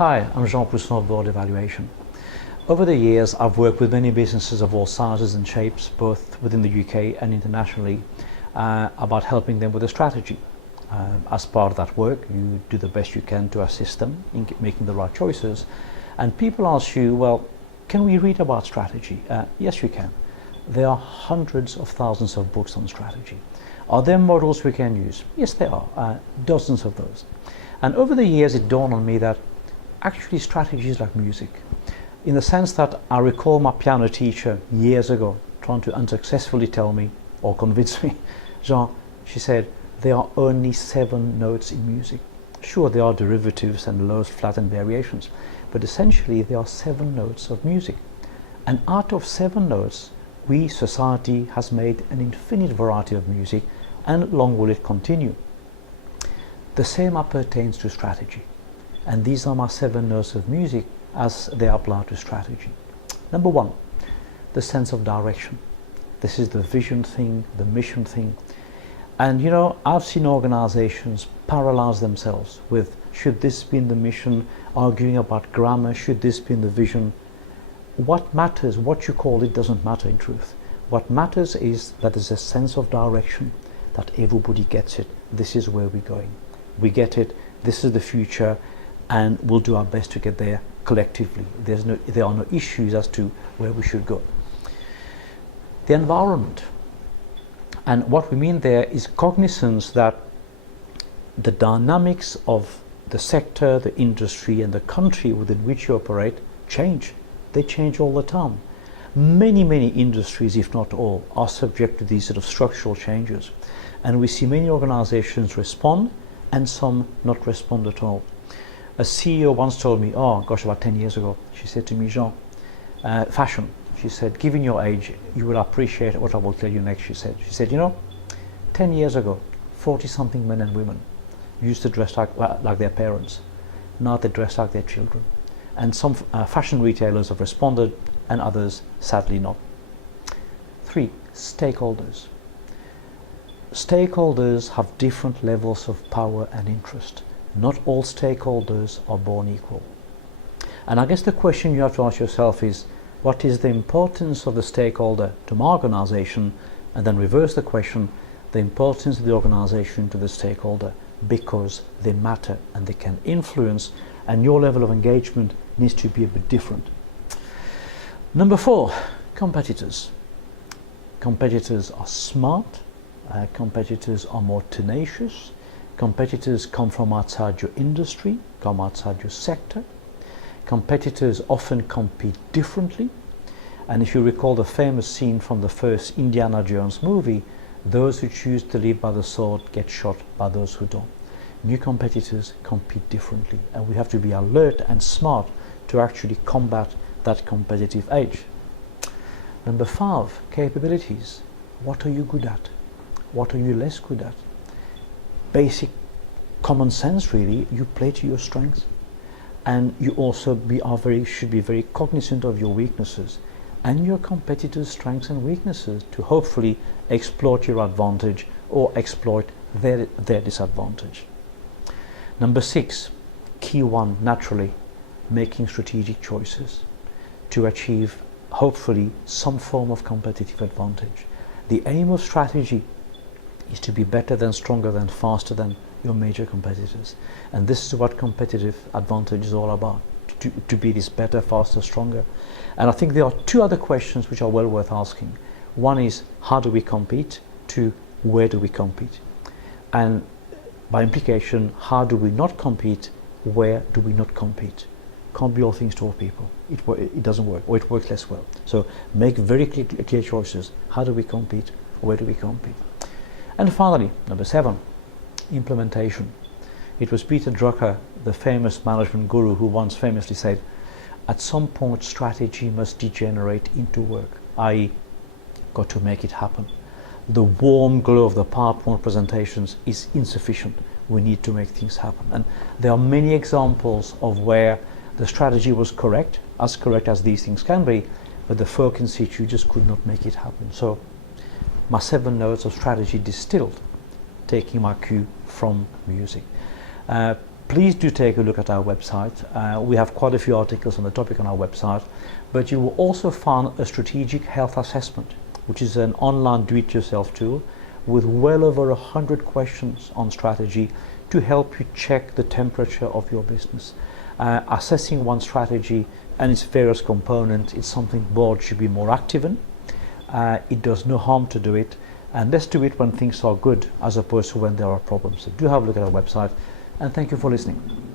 Hi, I'm Jean Pousson of Board Evaluation. Over the years, I've worked with many businesses of all sizes and shapes, both within the UK and internationally, about helping them with a strategy. As part of that work, you do the best you can to assist them in making the right choices. And people ask you, well, can we read about strategy? Yes, you can. There are hundreds of thousands of books on strategy. Are there models we can use? Yes, there are, dozens of those. And over the years, it dawned on me that actually strategy is like music, in the sense that I recall my piano teacher years ago trying to unsuccessfully tell me or convince me, Jean, she said, there are only 7 notes in music. Sure, there are derivatives and low, flat and variations, but essentially there are 7 notes of music. And out of 7 notes, we, society, has made an infinite variety of music, and long will it continue. The same pertains to strategy. And these are my 7 notes of music as they apply to strategy. Number 1, the sense of direction. This is the vision thing, the mission thing. And you know, I've seen organizations paralyze themselves with, should this be in the mission, arguing about grammar, should this be in the vision. What matters, what you call it, doesn't matter in truth. What matters is that there's a sense of direction, that everybody gets it. This is where we're going. We get it, this is the future, and we'll do our best to get there collectively. There are no issues as to where we should go. The environment. And what we mean there is cognizance that the dynamics of the sector, the industry, and the country within which you operate change. They change all the time. Many industries, if not all, are subject to these sort of structural changes. And we see many organizations respond and some not respond at all. A CEO once told me, oh gosh, about 10 years ago, she said to me, Jean, fashion, she said, given your age, you will appreciate what I will tell you next, she said, you know, 10 years ago, 40-something men and women used to dress like their parents. Now they dress like their children. And some fashion retailers have responded and others sadly not. 3, stakeholders. Stakeholders have different levels of power and interest. Not all stakeholders are born equal. And I guess the question you have to ask yourself is, what is the importance of the stakeholder to my organization? And then reverse the question, the importance of the organization to the stakeholder, because they matter and they can influence, and your level of engagement needs to be a bit different. Number 4, competitors. Competitors are smart, competitors are more tenacious, competitors come from outside your industry, come outside your sector. Competitors often compete differently, and if you recall the famous scene from the first Indiana Jones movie, those who choose to live by the sword get shot by those who don't. New competitors compete differently, and we have to be alert and smart to actually combat that competitive edge. Number 5, capabilities. What are you good at? What are you less good at? Basic common sense, really. You play to your strengths, and you also should be very cognizant of your weaknesses and your competitors' strengths and weaknesses to hopefully exploit your advantage or exploit their disadvantage. Number 6, key one, naturally, making strategic choices to achieve hopefully some form of competitive advantage. The aim of strategy is to be better than, stronger than, faster than your major competitors. And this is what competitive advantage is all about, to be this better, faster, stronger. And I think there are 2 other questions which are well worth asking. One is, how do we compete? 2, where do we compete? And by implication, how do we not compete? Where do we not compete? Can't be all things to all people. It doesn't work, or it works less well. So make very clear choices. How do we compete? Where do we compete? And finally, number 7, implementation. It was Peter Drucker, the famous management guru, who once famously said, at some point strategy must degenerate into work, i.e. got to make it happen. The warm glow of the PowerPoint presentations is insufficient. We need to make things happen. And there are many examples of where the strategy was correct as these things can be, but the folk in situ just could not make it happen. So my 7 notes of strategy distilled, taking my cue from music. please do take a look at our website. We have quite a few articles on the topic on our website, but you will also find a strategic health assessment, which is an online do-it-yourself tool with well over 100 questions on strategy to help you check the temperature of your business. Assessing one strategy and its various components is something boards should be more active in. It does no harm to do it, and let's do it when things are good as opposed to when there are problems. So do have a look at our website, and thank you for listening.